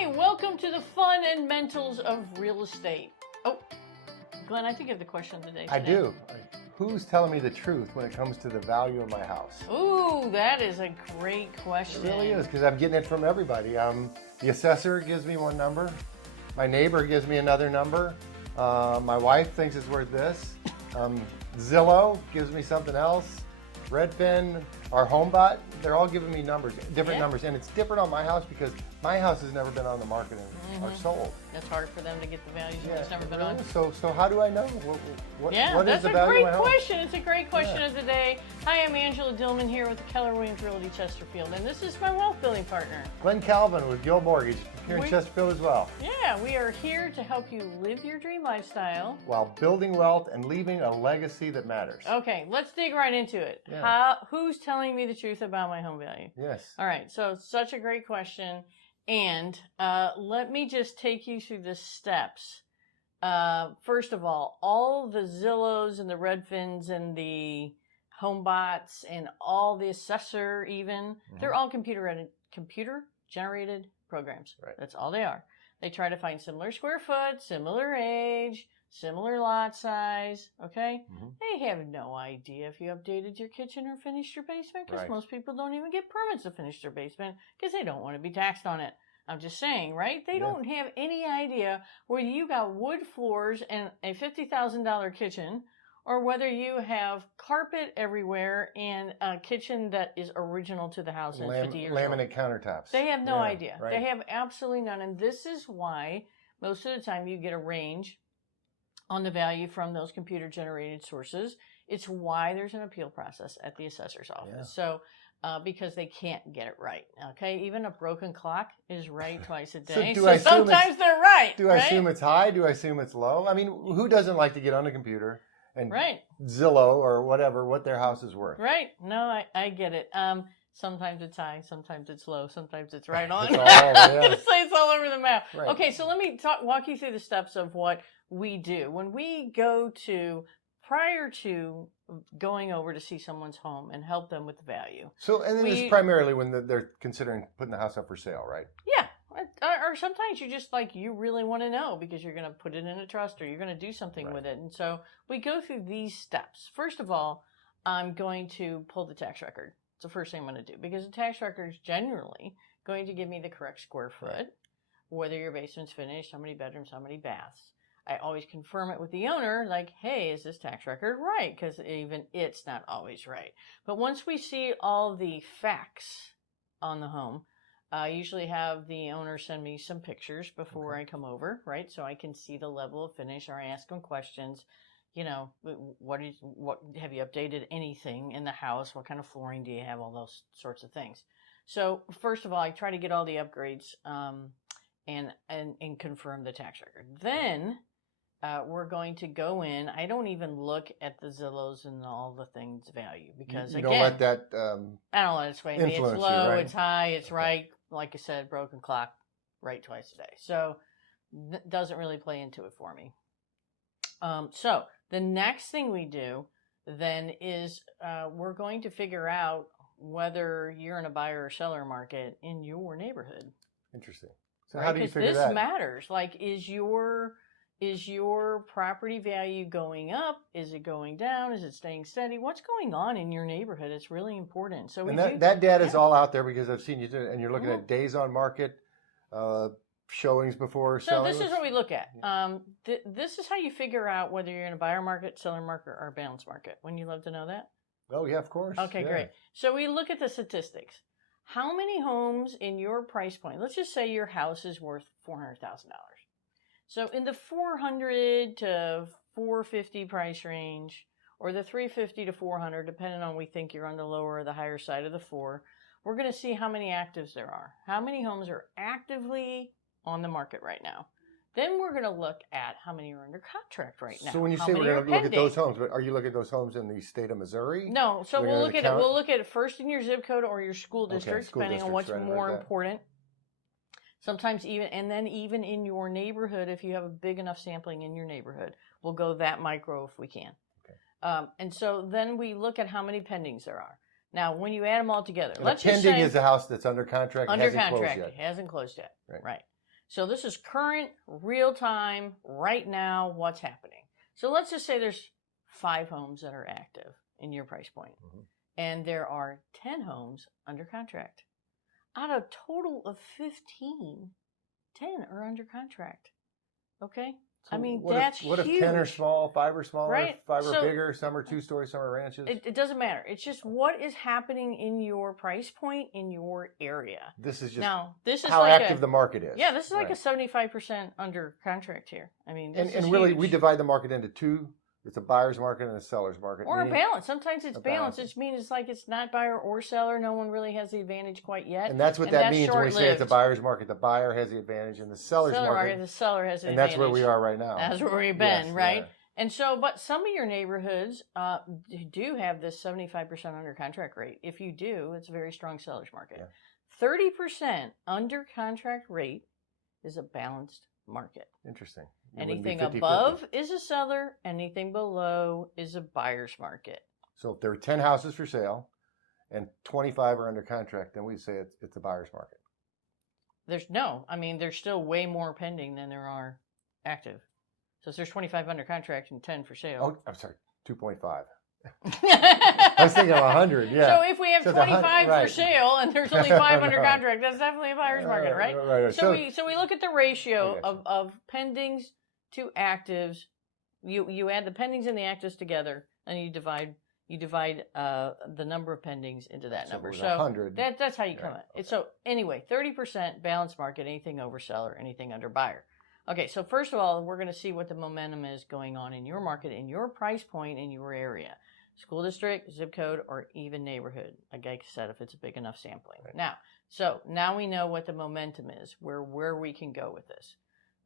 Hi, welcome to the fundamentals of real estate. Oh, Glenn, I think you have the question of the day today. I do. Who's telling me the truth when it comes to the value of my house? Ooh, that is a great question. It really is, because I'm getting it from everybody. The assessor gives me one number. My neighbor gives me another number. My wife thinks it's worth this. Zillow gives me something else. Redfin, our Homebot, they're all giving me numbers, different numbers. And it's different on my house because my house has never been on the market or sold. It's hard for them to get the values when it's never been on. So how do I know? What is the value of my house? That's a great question. It's a great question of the day. Hi, I'm Angela Dillmon here with the Keller Williams Realty Chesterfield, and this is my wealth building partner. Glen Calvin with Gill Mortgage here in Chesterfield as well. Yeah, we are here to help you live your dream lifestyle while building wealth and leaving a legacy that matters. Okay, let's dig right into it. Yeah. Who's telling me the truth about my home value? Yes. All right, so such a great question. And let me just take you through the steps. First of all the Zillows and the Redfins and the Homebots and all the assessor even, they're all computer generated programs. Right. That's all they are. They try to find similar square foot, similar age, similar lot size, okay? They have no idea if you updated your kitchen or finished your basement because most people don't even get permits to finish their basement because they don't want to be taxed on it. I'm just saying, right? They don't have any idea whether you got wood floors and a $50,000 kitchen or whether you have carpet everywhere and a kitchen that is original to the house and 50 years old. Laminate countertops. They have no idea. Right. They have absolutely none. And this is why most of the time you get a range on the value from those computer-generated sources. It's why there's an appeal process at the assessor's office. So, because they can't get it right, okay? Even a broken clock is right twice a day. So sometimes they're right. Do I assume it's high? Do I assume it's low? I mean, who doesn't like to get on a computer and Zillow or whatever what their house is worth? Right. No, I get it. Sometimes it's high, sometimes it's low, sometimes it's right on. It's all over the map. Right. Okay, so let me walk you through the steps of what we do. When we go to, prior to going over to see someone's home and help them with the value. So, and then this is primarily when they're considering putting the house up for sale, right? Yeah. Or sometimes you just you really want to know because you're going to put it in a trust or you're going to do something with it. And so we go through these steps. First of all, I'm going to pull the tax record. It's the first thing I'm going to do because the tax record is generally going to give me the correct square foot, whether your basement's finished, how many bedrooms, how many baths. I always confirm it with the owner, hey, is this tax record right? Because even it's not always right. But once we see all the facts on the home, I usually have the owner send me some pictures before I come over, right? So I can see the level of finish, or I ask them questions. You know, what have you updated anything in the house? What kind of flooring do you have? All those sorts of things. So first of all, I try to get all the upgrades and confirm the tax record. Then we're going to go in. I don't even look at the Zillows and all the things value because you don't let that I don't let it sway me. It's low, it's high, it's right. Like I said, broken clock, right twice a day. So it doesn't really play into it for me. So the next thing we do then is we're going to figure out whether you're in a buyer or seller market in your neighborhood. Interesting. So how do you figure that? This matters. Is your property value going up? Is it going down? Is it staying steady? What's going on in your neighborhood? It's really important. So that data is all out there because I've seen you do it, and you're looking at days on market, showings before selling. So this is what we look at. This is how you figure out whether you're in a buyer market, seller market, or a balanced market. Wouldn't you love to know that? Oh yeah, of course. Okay, great. So we look at the statistics. How many homes in your price point? Let's just say your house is worth $400,000. So in the 400 to 450 price range, or the 350 to 400, depending on we think you're on the lower or the higher side of the four, we're going to see how many actives there are. How many homes are actively on the market right now? Then we're going to look at how many are under contract right now. So when you say we're going to look at those homes, are you looking at those homes in the state of Missouri? No. So we'll look at it. We'll look at it first in your zip code or your school district, depending on what's more important. Sometimes even in your neighborhood, if you have a big enough sampling in your neighborhood, we'll go that micro if we can. Okay. And so then we look at how many pendings there are. Now, when you add them all together, let's just say... pending is a house that's under contract, under contract, it hasn't closed yet. Right. So this is current, real time, right now, what's happening. So let's just say there's 5 homes that are active in your price point, and there are 10 homes under contract. Out of a total of 15, 10 are under contract. Okay? So I mean, what that's if, what huge. if 10 are small, 5 are smaller, Right? 5 So- are bigger, some are 2-story, some are ranches? It doesn't matter. It's just what is happening in your price point in your area. This is just Now, this is how like active the market is. Yeah, this is like Right. a 75% under contract here. I mean, this And is really, huge. we divide the market into 2. It's a buyer's market and a seller's market. Or a meaning- balance. Sometimes it's a balance. balance. It means it's like it's not buyer or seller. No one really has the advantage quite yet. And that's what And that that's means when we say it's a short-lived. buyer's market. The buyer has the advantage and the seller's Seller market. the seller has the And advantage. that's where we are right now. That's where we've been, Yes, right? yeah. And so, but some of your neighborhoods do have this 75% under contract rate. If you do, it's a very strong seller's market. Yeah. 30% under contract rate is a balanced market. Interesting. It wouldn't be Anything 50-50. above is a seller. Anything below is a buyer's market. So if there are 10 houses for sale and 25 are under contract, then we say it's a buyer's market. There's still way more pending than there are active. So if there's 25 under contract and 10 for sale. Oh, I'm sorry, 2.5. I was thinking of 100, yeah. So if we have So it's 25 for right. sale and there's only 5 under No. contract, that's definitely a buyer's market, right? Right. So we look at the ratio I gotcha. of pendings to actives. You add the pendings and the actives together, and you divide the number of pendings into that So number. it was So 100. that's how you come Right, at it. So anyway, 30% balanced market, anything over seller, anything under buyer. Okay, so first of all, we're going to see what the momentum is going on in your market, in your price point, in your area. School district, zip code, or even neighborhood. Like I said, if it's a big enough sampling. Right. Now we know what the momentum is, where we can go with this.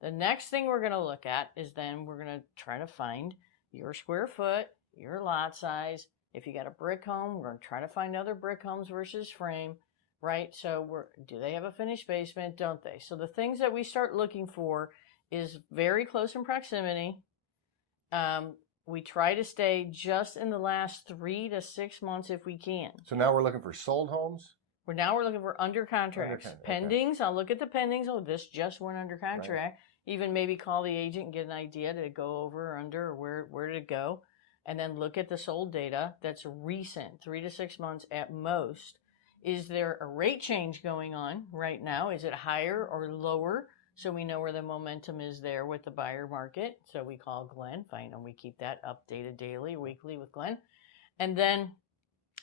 The next thing we're going to look at is then we're going to try to find your square foot, your lot size. If you got a brick home, we're going to try to find other brick homes versus frame, right? So do they have a finished basement? Don't they? So the things that we start looking for is very close in proximity. We try to stay just in the last 3 to 6 months if we can. So now we're looking for sold homes? We're looking for under contracts. Okay. Pendings, I'll look at the pendings. Oh, this just went under contract. Even maybe call the agent and get an idea to go over or under or where did it go. And then look at the sold data that's recent, 3 to 6 months at most. Is there a rate change going on right now? Is it higher or lower? So we know where the momentum is there with the buyer market. So we call Glen, we keep that updated daily, weekly with Glen. And then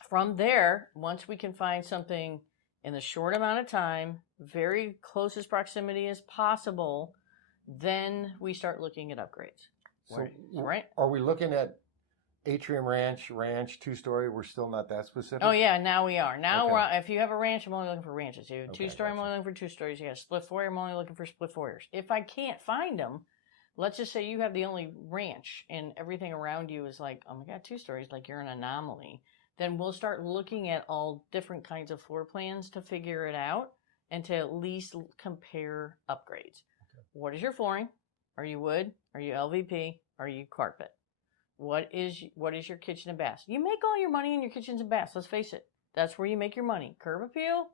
from there, once we can find something in the short amount of time, very closest proximity as possible, then we start looking at upgrades. So right? Are we looking at Atrium Ranch, 2-story? We're still not that specific? Oh, yeah, now we are. Now, Okay. if you have a ranch, I'm only looking for ranches. You have a Okay, 2-story, I'm gotcha. only looking for 2-stories. You got a split foyer, I'm only looking for split foyers. If I can't find them, let's just say you have the only ranch and everything around you is like, oh my God, 2-stories, like you're an anomaly. Then we'll start looking at all different kinds of floor plans to figure it out and to at least compare upgrades. Okay. What is your flooring? Are you wood? Are you LVP? Are you carpet? What is your kitchen and bath? You make all your money in your kitchens and baths. Let's face it. That's where you make your money. Curb appeal,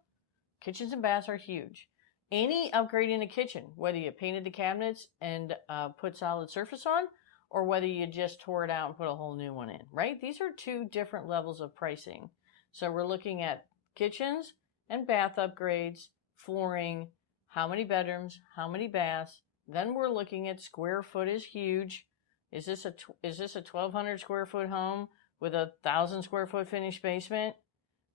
kitchens and baths are huge. Any upgrade in the kitchen, whether you painted the cabinets and put solid surface on, or whether you just tore it out and put a whole new one in, right? These are 2 different levels of pricing. So we're looking at kitchens and bath upgrades, flooring, how many bedrooms, how many baths. Then we're looking at square foot is huge. Is this a 1,200 square foot home with a 1,000 square foot finished basement?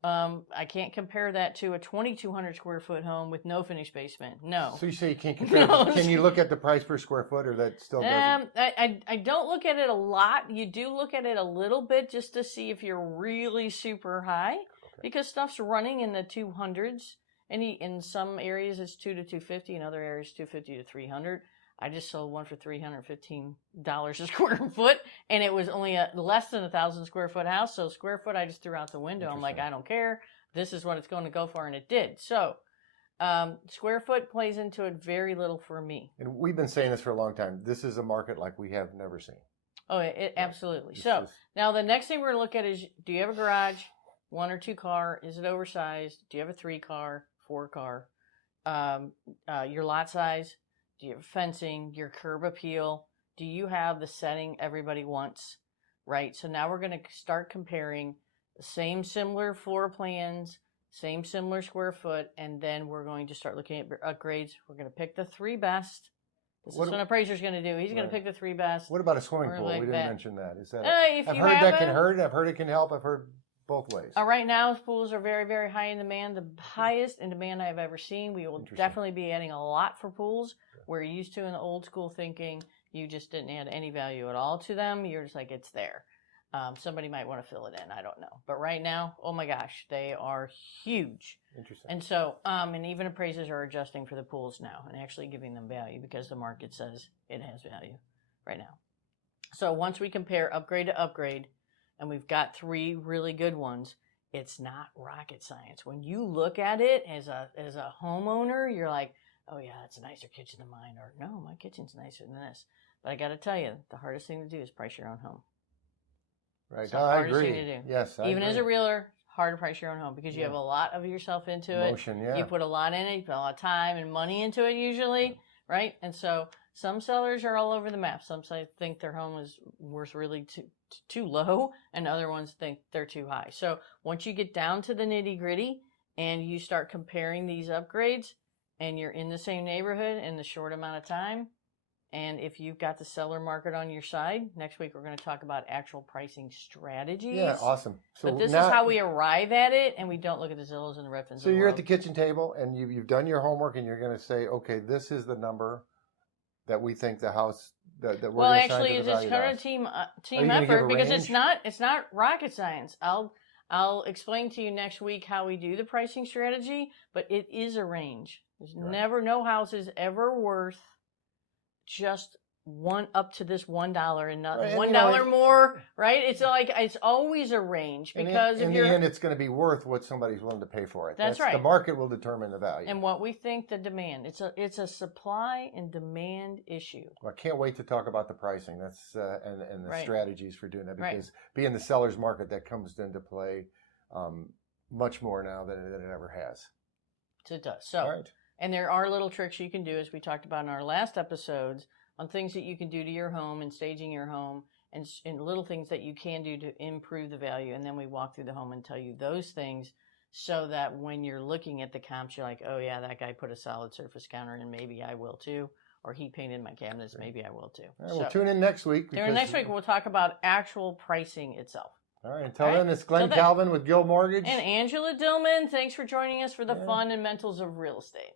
I can't compare that to a 2,200 square foot home with no finished basement. No. So you say you can't compare. No. Can you look at the price per square foot, or that still doesn't? I don't look at it a lot. You do look at it a little bit just to see if you're really super high, because stuff's running in the 200s. In some areas it's 2 to 250, in other areas 250 to 300. I just sold one for $315 a square foot, and it was only less than 1,000 square foot house. So square foot, I just threw out the window. I'm like, I don't care. This is what it's going to go for, and it did. So square foot plays into it very little for me. And we've been saying this for a long time. This is a market like we have never seen. Oh, absolutely. So now the next thing we're going to look at is, do you have a garage, 1 or 2 car? Is it oversized? Do you have a 3 car, 4 car? your lot size? Do you have fencing? Your curb appeal? Do you have the setting everybody wants? Right. So now we're going to start comparing the same similar floor plans, same similar square foot, and then we're going to start looking at upgrades. We're going to pick the 3 best. This is what an appraiser's going to do. He's going to pick the 3 best. What about a swimming pool? We didn't mention that. Is that? I've heard that can hurt. I've heard it can help. I've heard both ways. Right now, pools are very, very high in demand. The highest in demand I've ever seen. We will definitely be adding a lot for pools. We're used to in the old school thinking you just didn't add any value at all to them. You're just like, it's there. Somebody might want to fill it in. I don't know. But right now, oh my gosh, they are huge. Interesting. And so, and even appraisers are adjusting for the pools now and actually giving them value because the market says it has value right now. So once we compare upgrade to upgrade, and we've got 3 really good ones, it's not rocket science. When you look at it as a homeowner, you're like, oh yeah, that's a nicer kitchen than mine, or no, my kitchen's nicer than this. But I got to tell you, the hardest thing to do is price your own home. Right. It's the hardest agree. thing to do. Yes, I Even agree. as a realtor, hard to price your own home because you have a lot of yourself into Emotion, it. yeah. You put a lot in it. You put a lot of time and money into it usually, right? And so some sellers are all over the map. Some think their home is worth really too low, and other ones think they're too high. So once you get down to the nitty gritty and you start comparing these upgrades, and you're in the same neighborhood in the short amount of time, and if you've got the seller market on your side, next week we're going to talk about actual pricing strategies. Yeah, awesome. So but this is how we arrive at it, and we don't look at the Zillows and the Redfins. So you're at the kitchen table, and you've done your homework, and you're going to say, okay, this is the number that we think the house that we're well, going to actually, it's kind of team effort because it's not rocket science. I'll explain to you next week how we do the pricing strategy, but it is a range. There's no house is ever worth just up to this $1 and not $1 more, right? It's like it's always a range because in the end, it's going to be worth what somebody's willing to pay for it. That's right. The market will determine the value and what we think the demand. It's a supply and demand issue. Well, I can't wait to talk about the pricing. That's and the strategies for doing that because being the seller's market that comes into play much more now than it ever has. So it does. So. And there are little tricks you can do, as we talked about in our last episodes, on things that you can do to your home and staging your home and little things that you can do to improve the value. And then we walk through the home and tell you those things so that when you're looking at the comps, you're like, oh, yeah, that guy put a solid surface counter in. Maybe I will too. Or he painted my cabinets. Maybe I will too. All right, we'll tune in next week. Next week, we'll talk about actual pricing itself. All right. Until then, it's Glenn Calvin with Gill Mortgage. And Angela Dillmon. Thanks for joining us for the fundamentals of real estate.